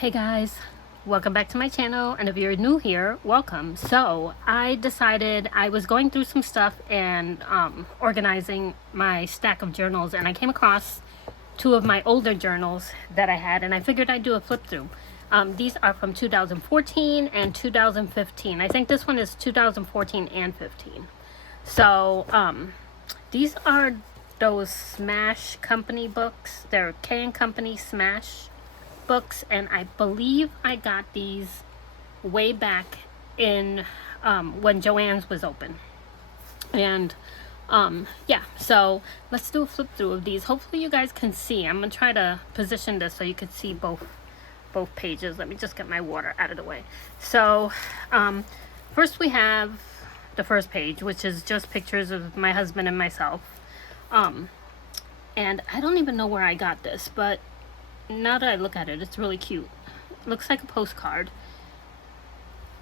Hey guys, welcome back to my channel, and if you're new here, welcome. So I decided I was going through some stuff and organizing my stack of journals, and I came across two of my older journals that I had, and I figured I'd do a flip through. These are from 2014 and 2015. I think this one is 2014 and 15. So these are those Smash Company books. They're K & Company Smash books, and I believe I got these way back in when Joann's was open. And yeah, so let's do a flip through of these. Hopefully you guys can see. I'm gonna try to position this so you can see both pages. Let me just get my water out of the way. So first we have the first page, which is just pictures of my husband and myself. And I don't even know where I got this, but now that I look at it, it's really cute. It looks like a postcard.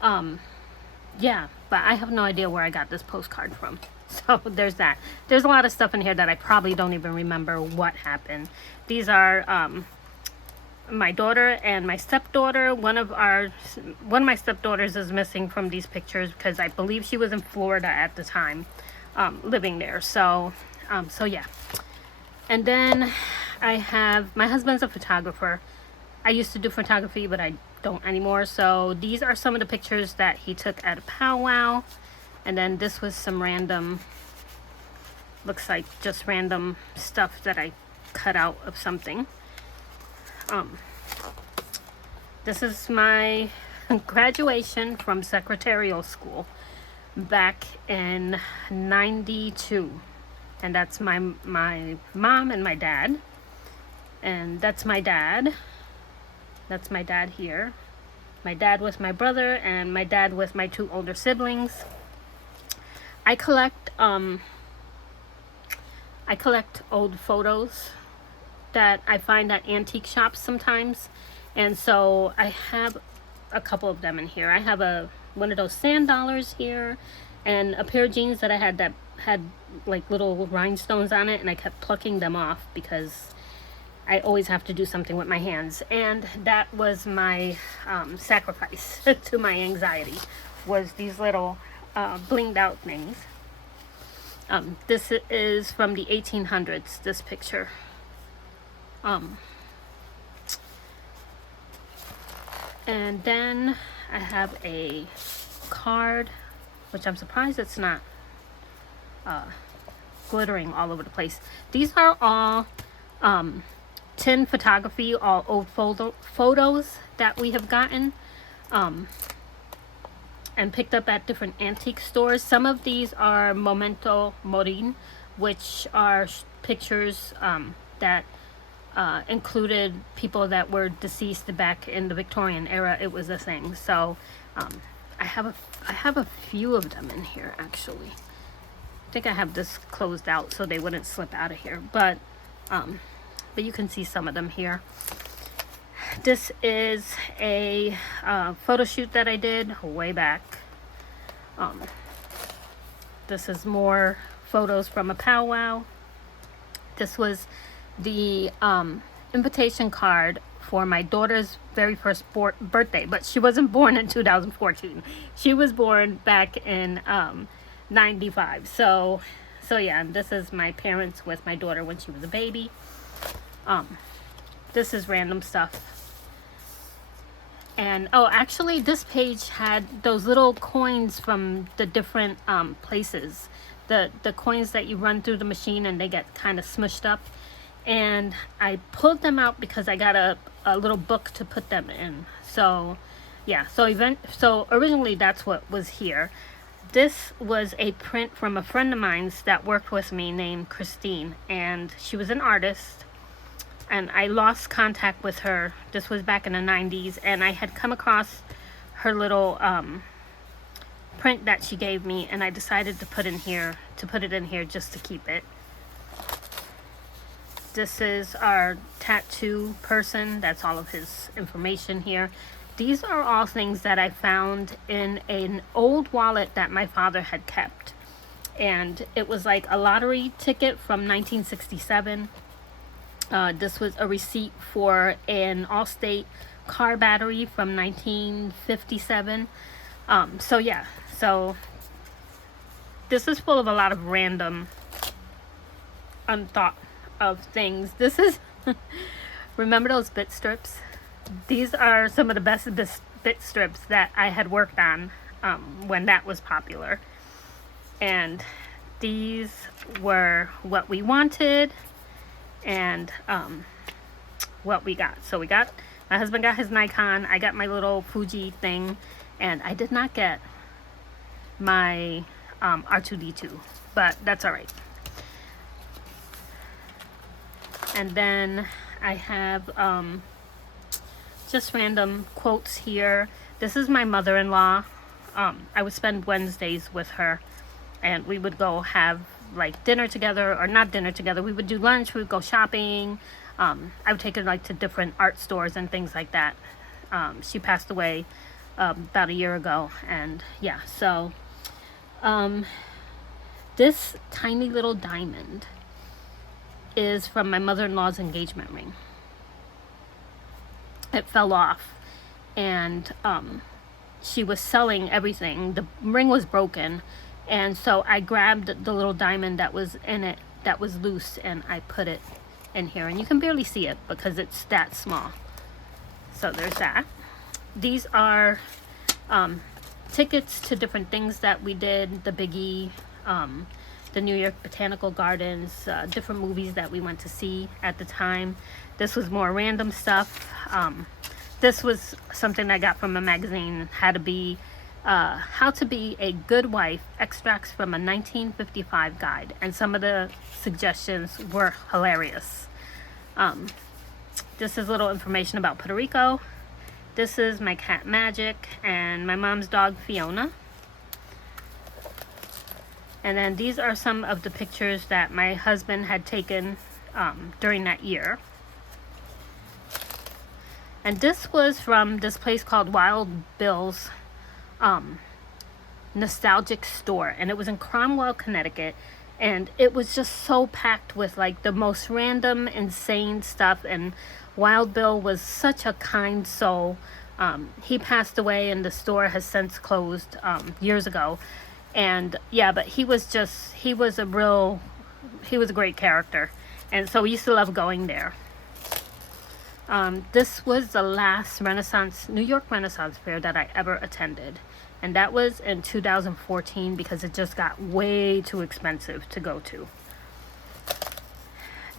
Yeah, but I have no idea where I got this postcard from. So there's that. There's a lot of stuff in here that I probably don't even remember what happened. These are my daughter and my stepdaughter. One of my stepdaughters is missing from these pictures because I believe she was in Florida at the time, living there. So yeah. And then I have, my husband's a photographer. I used to do photography, but I don't anymore. So these are some of the pictures that he took at a powwow. And then this was some random, looks like just random stuff that I cut out of something. This is my graduation from secretarial school back in '92. And that's my mom and my dad. And that's my dad. That's my dad here. My dad was my brother, and my dad was my two older siblings. I collect old photos that I find at antique shops sometimes. And so I have a couple of them in here. I have one of those sand dollars here, and a pair of jeans that I had that had like little rhinestones on it, and I kept plucking them off because I always have to do something with my hands. And that was my sacrifice to my anxiety, was these little blinged out things. This is from the 1800s, this picture. And then I have a card, which I'm surprised it's not glittering all over the place. These are all tin photography, all old photos that we have gotten and picked up at different antique stores. Some of these are Momento Morin, which are pictures that included people that were deceased back in the Victorian era. It was a thing. So I have a few of them in here, actually. I think I have this closed out so they wouldn't slip out of here, but you can see some of them here. This is a photo shoot that I did way back. This is more photos from a powwow. This was the invitation card for my daughter's very first birthday, but she wasn't born in 2014. She was born back in 95. So yeah, and this is my parents with my daughter when she was a baby. This is random stuff. And oh, actually this page had those little coins from the different places, the coins that you run through the machine and they get kind of smushed up. And I pulled them out because I got a little book to put them in. So yeah, so originally that's what was here. This was a print from a friend of mine's that worked with me named Christine, and she was an artist, and I lost contact with her. This was back in the 90s, and I had come across her little print that she gave me, and I decided to put it in here just to keep it. This is our tattoo person. That's all of his information here. These are all things that I found in an old wallet that my father had kept. And it was like a lottery ticket from 1967. This was a receipt for an Allstate car battery from 1957. So yeah, so this is full of a lot of random unthought of things. This is remember those bit strips? These are some of the best bit strips that I had worked on when that was popular. And these were what we wanted and what we got. So my husband got his Nikon, I got my little Fuji thing, and I did not get my R2D2, but that's all right. And then I have just random quotes here. This is my mother-in-law. I would spend Wednesdays with her, and we would go have like dinner together, or not dinner together. We would do lunch, we would go shopping. I would take her like to different art stores and things like that. She passed away about a year ago, and yeah, so this tiny little diamond is from my mother-in-law's engagement ring. It fell off, and she was selling everything. The ring was broken, and so I grabbed the little diamond that was in it that was loose, and I put it in here, and you can barely see it because it's that small. So there's that. These are tickets to different things that we did, the Biggie, the New York Botanical Gardens, different movies that we went to see at the time. This was more random stuff. This was something I got from a magazine, How to Be a Good Wife, extracts from a 1955 guide, and some of the suggestions were hilarious. This is little information about Puerto Rico. This is my cat Magic and my mom's dog Fiona. And then these are some of the pictures that my husband had taken during that year. And this was from this place called Wild Bill's Nostalgic Store, and it was in Cromwell, Connecticut, and it was just so packed with like the most random, insane stuff. And Wild Bill was such a kind soul. He passed away, and the store has since closed years ago. And yeah, but he was a great character, and so we used to love going there. This was the last New York Renaissance Fair that I ever attended, and that was in 2014 because it just got way too expensive to go to.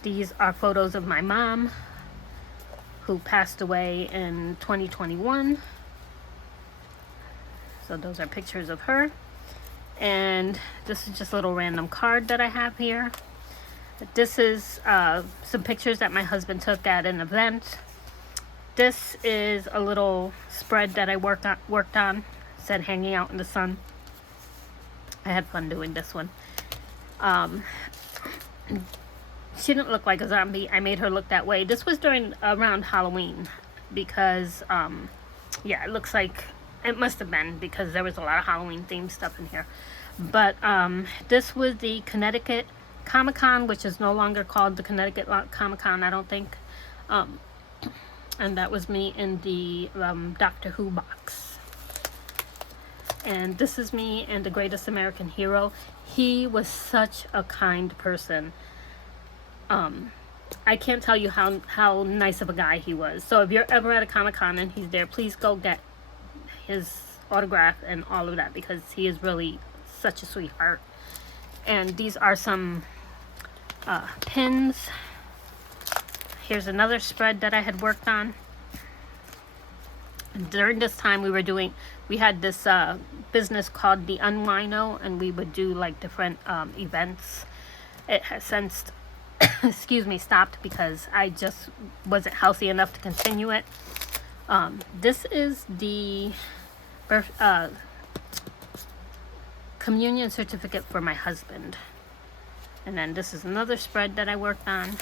These are photos of my mom, who passed away in 2021. So those are pictures of her. And this is just a little random card that I have here. This is some pictures that my husband took at an event. This is a little spread that I worked on. It said hanging out in the sun. I had fun doing this one. She didn't look like a zombie. I made her look that way. This was around Halloween because yeah, it looks like it must have been because there was a lot of Halloween themed stuff in here. But this was the Connecticut Comic-Con, which is no longer called the Connecticut Comic-Con, I don't think. And that was me in the Doctor Who box. And this is me and The Greatest American Hero. He was such a kind person. I can't tell you how nice of a guy he was. So if you're ever at a Comic-Con and he's there, please go get his autograph and all of that, because he is really such a sweetheart. And these are some pins. Here's another spread that I had worked on. And during this time we had this business called the Unwino, and we would do like different events. It has since stopped because I just wasn't healthy enough to continue it. This is the communion certificate for my husband. And then this is another spread that I worked on.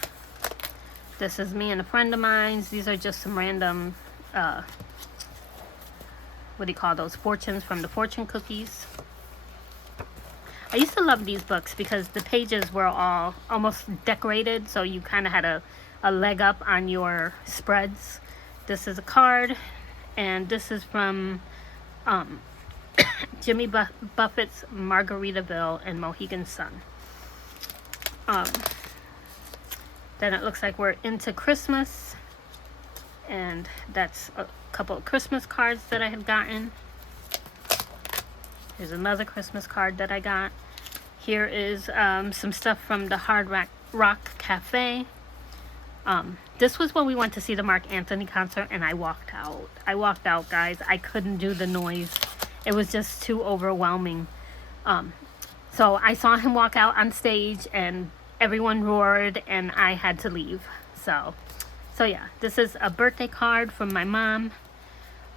This is me and a friend of mine's. These are just some random, what do you call those, fortunes from the fortune cookies. I used to love these books because the pages were all almost decorated, so you kind of had a leg up on your spreads. This is a card, and this is from Jimmy Buffett's Margaritaville and Mohegan Sun. Then it looks like we're into Christmas, and that's a couple of Christmas cards that I had gotten. Here's another Christmas card that I got. Here is some stuff from the Hard Rock Cafe. This was when we went to see the Mark Anthony concert, and I walked out. I walked out, guys. I couldn't do the noise. It was just too overwhelming. So I saw him walk out on stage, and everyone roared, and I had to leave. So yeah, this is a birthday card from my mom.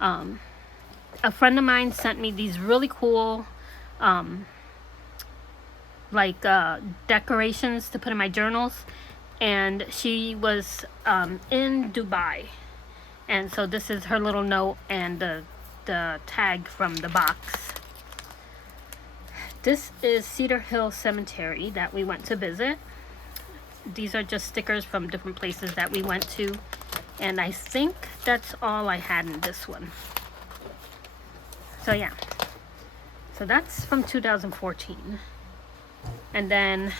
A friend of mine sent me these really cool decorations to put in my journals, and she was in Dubai, and so this is her little note and the tag from the box. This is Cedar Hill Cemetery that we went to visit. These are just stickers from different places that we went to, and I think that's all I had in this one. So yeah, so that's from 2014. And then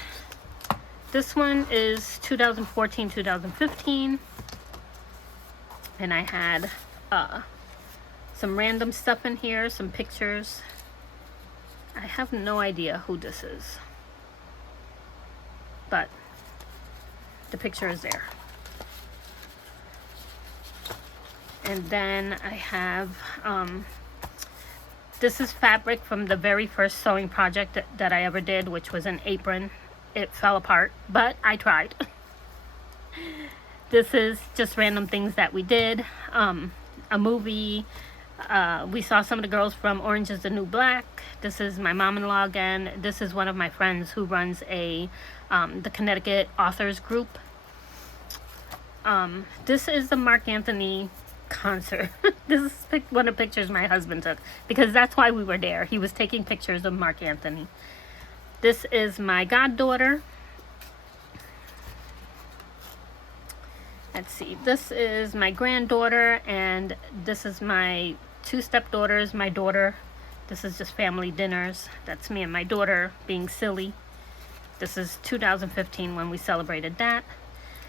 this one is 2014, 2015. And I had some random stuff in here, some pictures. I have no idea who this is, but the picture is there. And then I have this is fabric from the very first sewing project that I ever did, which was an apron. It fell apart, but I tried. This is just random things that we did. A movie. We saw some of the girls from Orange is the New Black. This is my mom-in-law again. This is one of my friends who runs the Connecticut Authors Group. This is the Mark Anthony concert. This is one of the pictures my husband took, because that's why we were there. He was taking pictures of Mark Anthony. This is my goddaughter. Let's see. This is my granddaughter, and this is my two stepdaughters, my daughter. This is just family dinners. That's me and my daughter being silly. This is 2015 when we celebrated that.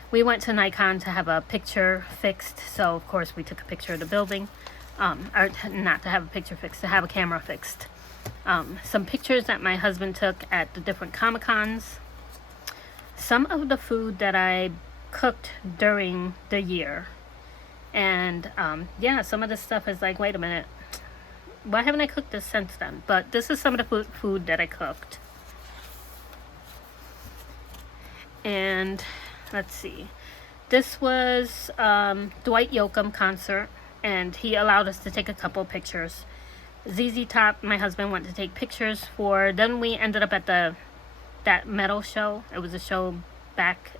We went to Nikon to have a picture fixed, so of course we took a picture of the building. Or not to have a picture fixed, to have a camera fixed. Some pictures that my husband took at the different Comic-Cons. Some of the food that I cooked during the year. And yeah, some of this stuff is like, wait a minute, why haven't I cooked this since then? But this is some of the food that I cooked. And let's see. This was Dwight Yoakam concert, and he allowed us to take a couple pictures. ZZ Top, my husband, went to take pictures for. Then we ended up at that metal show. It was a show back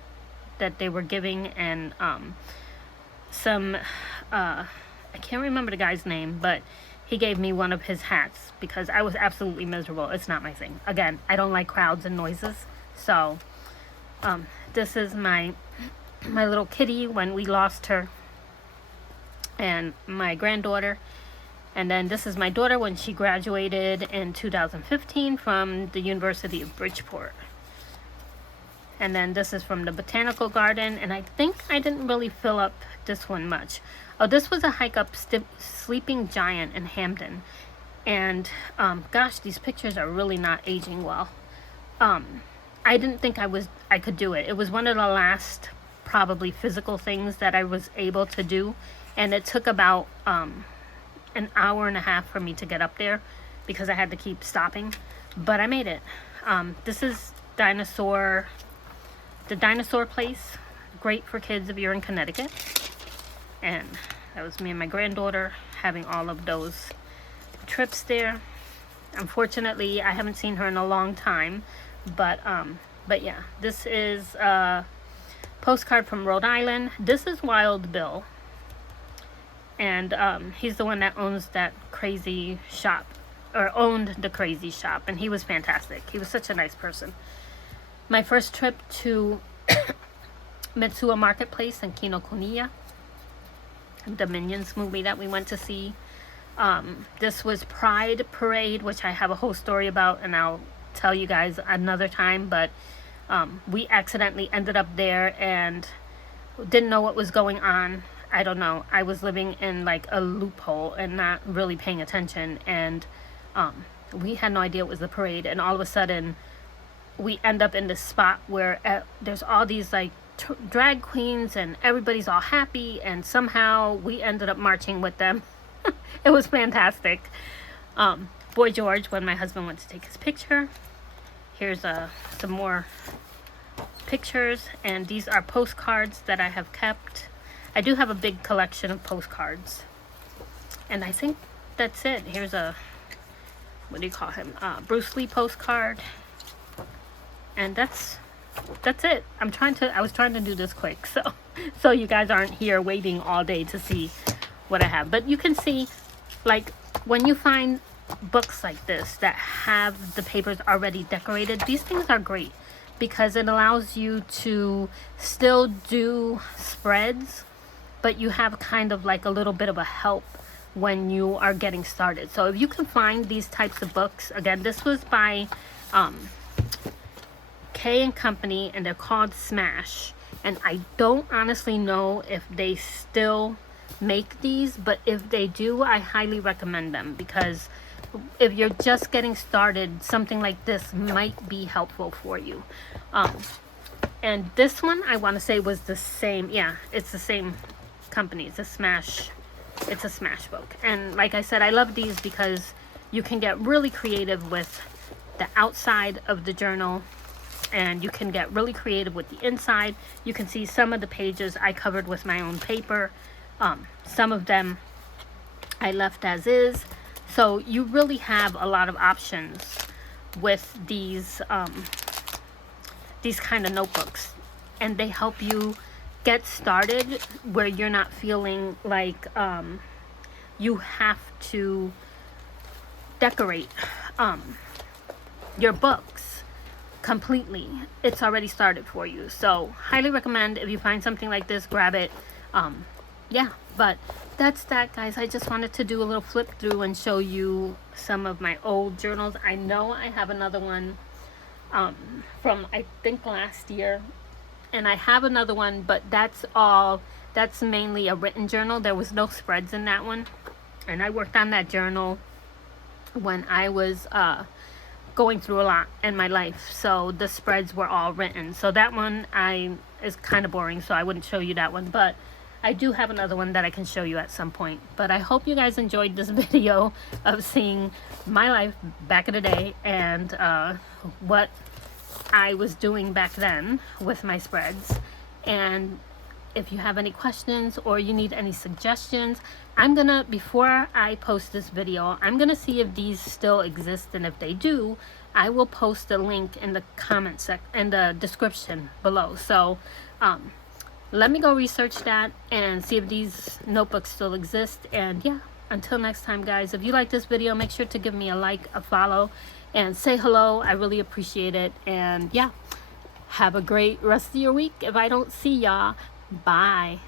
that they were giving, and some I can't remember the guy's name, but he gave me one of his hats because I was absolutely miserable. It's not my thing. Again, I don't like crowds and noises, so. This is my little kitty when we lost her, and my granddaughter. And then this is my daughter when she graduated in 2015 from the University of Bridgeport. And then this is from the Botanical Garden, and I think I didn't really fill up this one much. Oh, this was a hike up Sleeping Giant in Hampton. And gosh, these pictures are really not aging well. I didn't think I could do it. It was one of the last probably physical things that I was able to do, and it took about an hour and a half for me to get up there because I had to keep stopping, but I made it. This is the dinosaur place, great for kids if you're in Connecticut. And that was me and my granddaughter having all of those trips there. Unfortunately, I haven't seen her in a long time. But yeah, this is a postcard from Rhode Island. This is Wild Bill, and he's the one that owns that crazy shop, or owned the crazy shop, and he was fantastic. He was such a nice person. My first trip to Metsua Marketplace in Kinokuniya. the Minions movie that we went to see. This was Pride Parade, which I have a whole story about, and I'll tell you guys another time. But we accidentally ended up there and didn't know what was going on. I don't know. I was living in like a loophole and not really paying attention, and we had no idea it was the parade. And all of a sudden, we end up in this spot where there's all these like drag queens and everybody's all happy, and somehow we ended up marching with them. It was fantastic. Boy George, when my husband went to take his picture. Here's some more pictures, and these are postcards that I have kept. I do have a big collection of postcards, and I think that's it. Here's a, what do you call him, Bruce Lee postcard, and that's it. I was trying to do this quick, so you guys aren't here waiting all day to see what I have. But you can see, like, when you find books like this that have the papers already decorated, these things are great because it allows you to still do spreads, but you have kind of like a little bit of a help when you are getting started. So if you can find these types of books, again, this was by K and Company, and they're called Smash. And I don't honestly know if they still make these, but if they do, I highly recommend them, because if you're just getting started, something like this might be helpful for you. And this one, I want to say, was the same. Yeah, it's the same company. It's a Smash book. And like I said, I love these because you can get really creative with the outside of the journal, and you can get really creative with the inside. You can see some of the pages I covered with my own paper. Some of them I left as is. So you really have a lot of options with these kind of notebooks, and they help you get started where you're not feeling like you have to decorate your books completely. It's already started for you. So highly recommend. If you find something like this, grab it. Yeah, but that's that, guys. I just wanted to do a little flip through and show you some of my old journals. I know I have another one from, I think, last year, and I have another one, but that's mainly a written journal. There was no spreads in that one, and I worked on that journal when I was going through a lot in my life, so the spreads were all written. So that one is kind of boring, so I wouldn't show you that one, but I do have another one that I can show you at some point. But I hope you guys enjoyed this video of seeing my life back in the day, and what I was doing back then with my spreads. And if you have any questions or you need any suggestions, before I post this video, I'm gonna see if these still exist, and if they do, I will post a link in the in the description below. So let me go research that and see if these notebooks still exist. And yeah, until next time, guys, if you like this video, make sure to give me a like, a follow, and say hello. I really appreciate it. And yeah, have a great rest of your week if I don't see y'all. Bye.